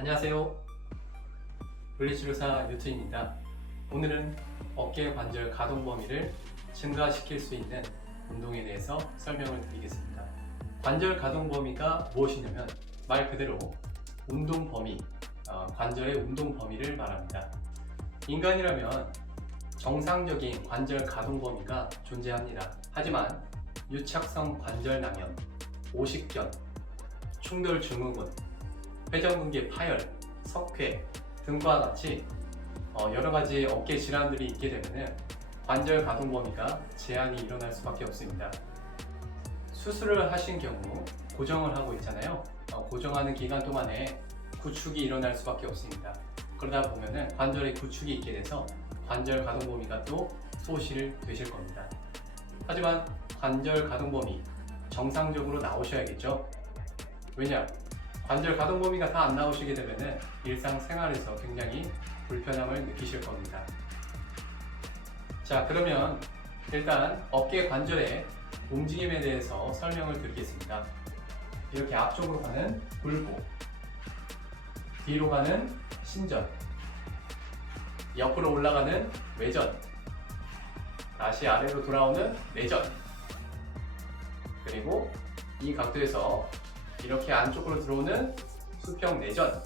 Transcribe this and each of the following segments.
안녕하세요. 물리치료사 유트입니다. 오늘은 어깨 관절 가동 범위를 증가시킬 수 있는 운동에 대해서 설명을 드리겠습니다. 관절 가동 범위가 무엇이냐면 말 그대로 운동 범위, 관절의 운동 범위를 말합니다. 인간이라면 정상적인 관절 가동 범위가 존재합니다. 하지만 유착성 관절 남연, 오십견, 충돌 증후군, 회전근개 파열, 석회 등과 같이 여러 가지 어깨 질환들이 있게 되면 관절 가동 범위가 제한이 일어날 수밖에 없습니다. 수술을 하신 경우 고정을 하고 있잖아요. 고정하는 기간 동안에 구축이 일어날 수밖에 없습니다. 그러다 보면 관절에 구축이 있게 돼서 관절 가동 범위가 또 소실되실 겁니다. 하지만 관절 가동 범위 정상적으로 나오셔야겠죠. 왜냐? 관절 가동 범위가 다 안 나오시게 되면 일상생활에서 굉장히 불편함을 느끼실 겁니다. 자, 그러면 일단 어깨 관절의 움직임에 대해서 설명을 드리겠습니다. 이렇게 앞쪽으로 가는 굴곡, 뒤로 가는 신전, 옆으로 올라가는 외전, 다시 아래로 돌아오는 내전, 그리고 이 각도에서 이렇게 안쪽으로 들어오는 수평 내전,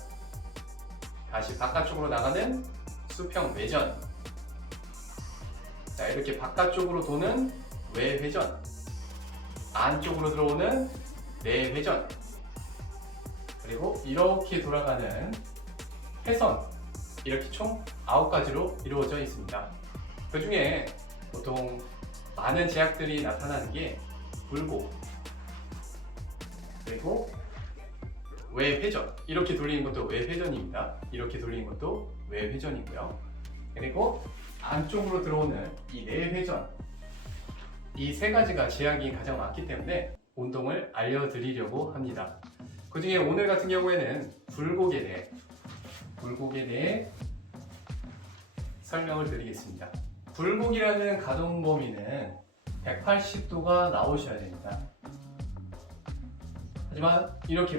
다시 바깥쪽으로 나가는 수평 외전, 자, 이렇게 바깥쪽으로 도는 외회전, 안쪽으로 들어오는 내회전, 그리고 이렇게 돌아가는 회선, 이렇게 총 9가지로 이루어져 있습니다. 그 중에 보통 많은 제약들이 나타나는 게 굴곡, 그리고 외회전, 이렇게 돌리는 것도 외회전입니다. 이렇게 돌리는 것도 외회전이고요. 그리고 안쪽으로 들어오는 이 내회전, 이 세 가지가 제약이 가장 많기 때문에 운동을 알려드리려고 합니다. 그 중에 오늘 같은 경우에는 굴곡에 대해 설명을 드리겠습니다. 굴곡이라는 가동 범위는 180도가 나오셔야 됩니다. 하지만 이렇게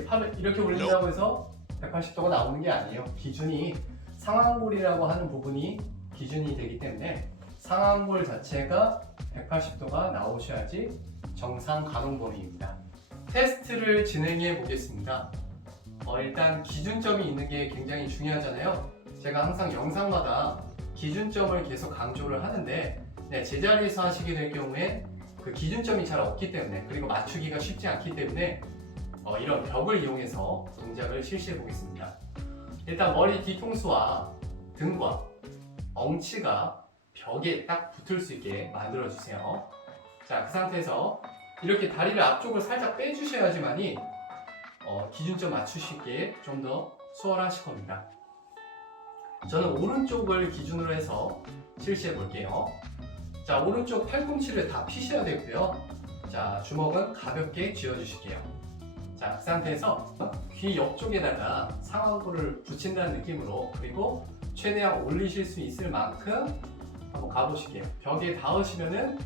올린다고 해서 180도가 나오는 게 아니에요. 기준이 상완골이라고 하는 부분이 기준이 되기 때문에 상완골 자체가 180도가 나오셔야지 정상 가동 범위입니다. 테스트를 진행해 보겠습니다. 일단 기준점이 있는 게 굉장히 중요하잖아요. 제가 항상 영상마다 기준점을 계속 강조를 하는데 제자리에서 하시게 될 경우에 그 기준점이 잘 없기 때문에, 그리고 맞추기가 쉽지 않기 때문에 이런 벽을 이용해서 동작을 실시해 보겠습니다. 일단 머리 뒤통수와 등과 엉치가 벽에 딱 붙을 수 있게 만들어 주세요. 자, 그 상태에서 이렇게 다리를 앞쪽으로 살짝 빼주셔야지만이 기준점 맞추시기에 좀 더 수월하실 겁니다. 저는 오른쪽을 기준으로 해서 실시해 볼게요. 자, 오른쪽 팔꿈치를 다 피셔야 되고요. 자, 주먹은 가볍게 쥐어주실게요. 자, 그 상태에서 귀 옆쪽에다가 상완골을 붙인다는 느낌으로, 그리고 최대한 올리실 수 있을 만큼 한번 가보실게요. 벽에 닿으시면은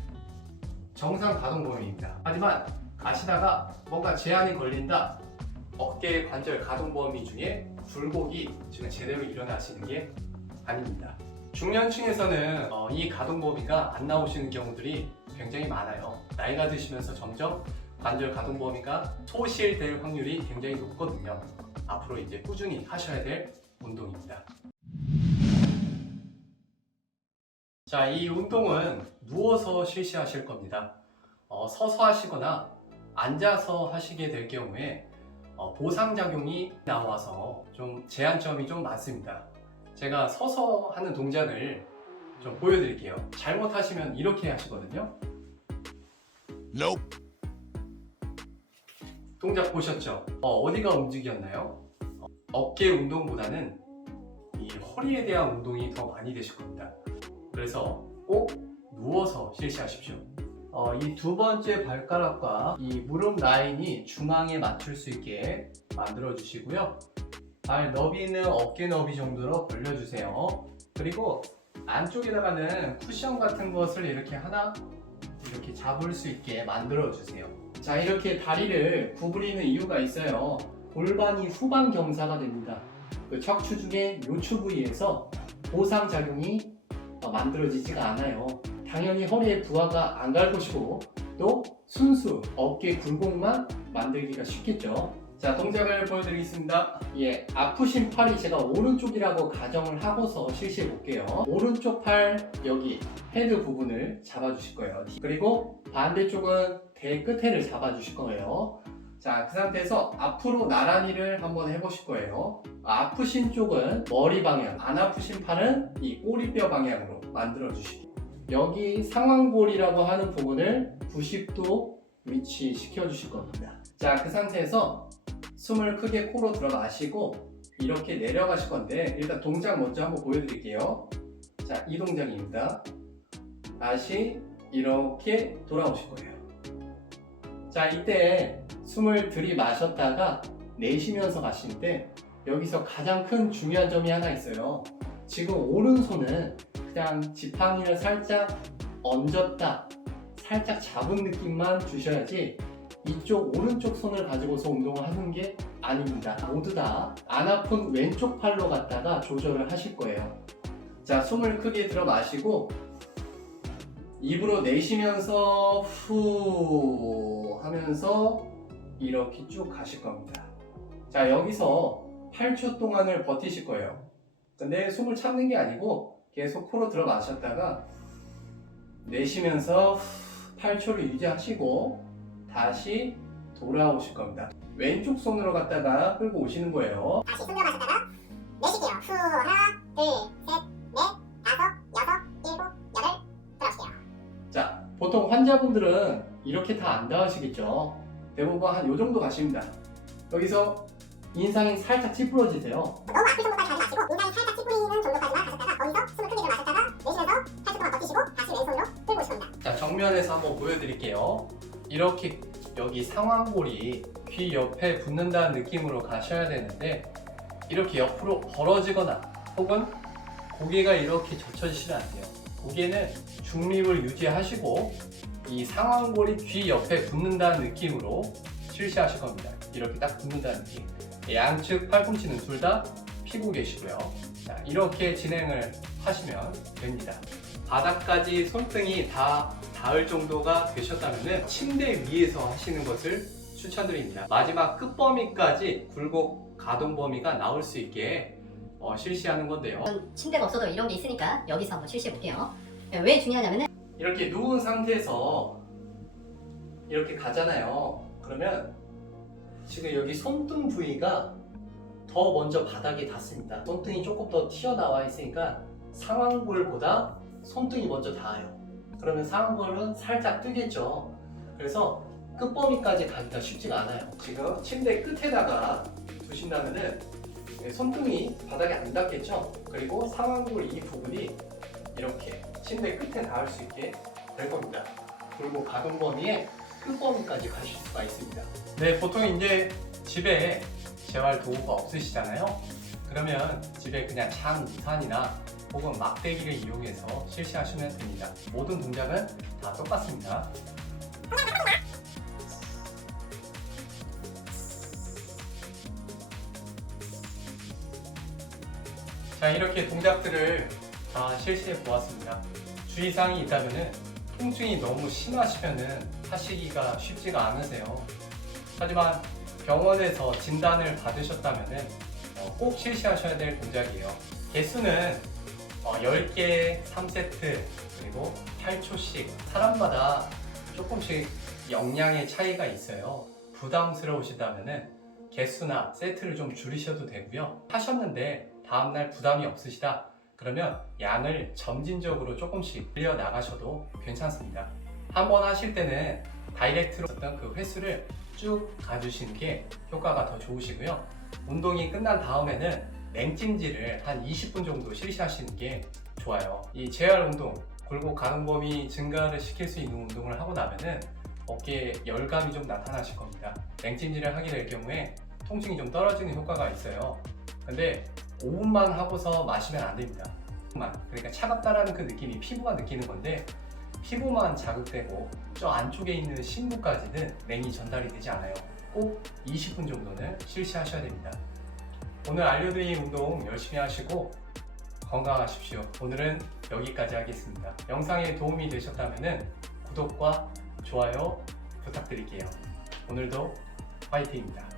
정상 가동 범위입니다. 하지만 가시다가 뭔가 제한이 걸린다, 어깨 관절 가동 범위 중에 굴곡이 지금 제대로 일어나시는 게 아닙니다. 중년층에서는 이 가동 범위가 안 나오시는 경우들이 굉장히 많아요. 나이가 드시면서 점점 관절 가동 범위가 소실될 확률이 굉장히 높거든요. 앞으로 이제 꾸준히 하셔야 될 운동입니다. 자, 이 운동은 누워서 실시하실 겁니다. 서서 하시거나 앉아서 하시게 될 경우에 보상작용이 나와서 좀 제한점이 좀 많습니다. 제가 서서 하는 동작을 좀 보여드릴게요. 잘못하시면 이렇게 하시거든요. Nope. 동작 보셨죠? 어디가 움직였나요? 어깨 운동보다는 이 허리에 대한 운동이 더 많이 되실 겁니다. 그래서 꼭 누워서 실시하십시오. 이 두 번째 발가락과 이 무릎 라인이 중앙에 맞출 수 있게 만들어 주시고요. 발 너비는 어깨 너비 정도로 벌려주세요. 그리고 안쪽에다가는 쿠션 같은 것을 이렇게 하나 이렇게 잡을 수 있게 만들어 주세요. 자, 이렇게 다리를 구부리는 이유가 있어요. 골반이 후방 경사가 됩니다. 그 척추 중에 요추 부위에서 보상작용이 만들어지지가 않아요. 당연히 허리에 부하가 안 갈 것이고 또 순수 어깨 굴곡만 만들기가 쉽겠죠. 자, 동작을 보여드리겠습니다. 예, 아프신 팔이 제가 오른쪽이라고 가정을 하고서 실시해 볼게요. 오른쪽 팔 여기 헤드 부분을 잡아주실 거예요. 그리고 반대쪽은 대 끝에를 잡아주실 거예요. 자, 그 상태에서 앞으로 나란히를 한번 해보실 거예요. 아프신 쪽은 머리 방향, 안 아프신 팔은 이 꼬리뼈 방향으로 만들어 주시고, 여기 상완골이라고 하는 부분을 90도 위치시켜 주실 겁니다. 자, 그 상태에서 숨을 크게 코로 들어 마시고 이렇게 내려가실 건데, 일단 동작 먼저 한번 보여드릴게요. 자, 이 동작입니다. 다시 이렇게 돌아오실 거예요. 자, 이때 숨을 들이마셨다가 내쉬면서 가실 때 여기서 가장 큰 중요한 점이 하나 있어요. 지금 오른손은 그냥 지팡이를 살짝 얹었다, 살짝 잡은 느낌만 주셔야지 이쪽 오른쪽 손을 가지고서 운동을 하는 게 아닙니다. 모두 다 안 아픈 왼쪽 팔로 갖다가 조절을 하실 거예요. 자, 숨을 크게 들어 마시고 입으로 내쉬면서 후 하면서 이렇게 쭉 가실 겁니다. 자, 여기서 8초 동안을 버티실 거예요. 근데 숨을 참는 게 아니고 계속 코로 들어 마셨다가 내쉬면서 8초를 유지하시고 다시 돌아오실 겁니다. 왼쪽 손으로 갖다가 끌고 오시는 거예요. 다시 숨 들어 마셨다가 내쉴게요. 후 하나 둘 셋 넷 다섯 여섯 일곱 여덟 들어오실게요. 자, 보통 환자분들은 이렇게 다 안 닿으시겠죠. 대부분 한 요 정도 가십니다. 여기서 인상이 살짝 찌푸러지세요. 너무 아플 정도까지 가지 마시고 인상이 살짝 찌푸리는 정도까지만 가셨다가 거기서 숨을 크게 들어 마셨다가 내쉬면서 8초 동안 버티시고 다시 왼손으로 끌고 오실 겁니다. 자, 정면에서 한번 보여드릴게요. 이렇게 여기 상완골이 귀 옆에 붙는다는 느낌으로 가셔야 되는데, 이렇게 옆으로 벌어지거나 혹은 고개가 이렇게 젖혀지시면 안 돼요. 고개는 중립을 유지하시고 이 상완골이 귀 옆에 붙는다는 느낌으로 실시하실 겁니다. 이렇게 딱 붙는다는 느낌. 양측 팔꿈치는 둘 다 펴고 계시고요. 자, 이렇게 진행을 하시면 됩니다. 바닥까지 손등이 다 닿을 정도가 되셨다면 침대 위에서 하시는 것을 추천드립니다. 마지막 끝범위까지 굴곡 가동 범위가 나올 수 있게 실시하는 건데요. 침대가 없어도 이런 게 있으니까 여기서 한번 실시해 볼게요. 왜 중요하냐면은 이렇게 누운 상태에서 이렇게 가잖아요. 그러면 지금 여기 손등 부위가 더 먼저 바닥에 닿습니다. 손등이 조금 더 튀어나와 있으니까 상완골보다 손등이 먼저 닿아요. 그러면 상완골은 살짝 뜨겠죠. 그래서 끝범위까지 가기가 쉽지가 않아요. 지금 침대 끝에다가 두신다면은 손등이 바닥에 안 닿겠죠. 그리고 상완골 이 부분이 이렇게 침대 끝에 닿을 수 있게 될 겁니다. 그리고 가동 범위의 끝범위까지 가실 수가 있습니다. 네, 보통 이제 집에 재활 도구가 없으시잖아요. 그러면 집에 그냥 장우산이나 혹은 막대기를 이용해서 실시하시면 됩니다. 모든 동작은 다 똑같습니다. 자, 이렇게 동작들을 다 실시해 보았습니다. 주의사항이 있다면 통증이 너무 심하시면 하시기가 쉽지가 않으세요. 하지만 병원에서 진단을 받으셨다면 꼭 실시하셔야 될 동작이에요. 개수는 10개 3세트 그리고 8초씩 사람마다 조금씩 역량의 차이가 있어요. 부담스러우시다면 개수나 세트를 좀 줄이셔도 되고요. 하셨는데 다음날 부담이 없으시다 그러면 양을 점진적으로 조금씩 늘려 나가셔도 괜찮습니다. 한번 하실 때는 다이렉트로 했던 그 횟수를 쭉 가주시는 게 효과가 더 좋으시고요. 운동이 끝난 다음에는 냉찜질을 한 20분 정도 실시하시는 게 좋아요. 이 재활 운동, 굴곡 가동 범위 증가를 시킬 수 있는 운동을 하고 나면은 어깨에 열감이 좀 나타나실 겁니다. 냉찜질을 하게 될 경우에 통증이 좀 떨어지는 효과가 있어요. 근데 5분만 하고서 마시면 안 됩니다. 그러니까 차갑다라는 그 느낌이 피부가 느끼는 건데, 피부만 자극되고 저 안쪽에 있는 신부까지는 냉이 전달이 되지 않아요. 꼭 20분 정도는 실시하셔야 됩니다. 오늘 알려드린 운동 열심히 하시고 건강하십시오. 오늘은 여기까지 하겠습니다. 영상에 도움이 되셨다면 구독과 좋아요 부탁드릴게요. 오늘도 화이팅입니다.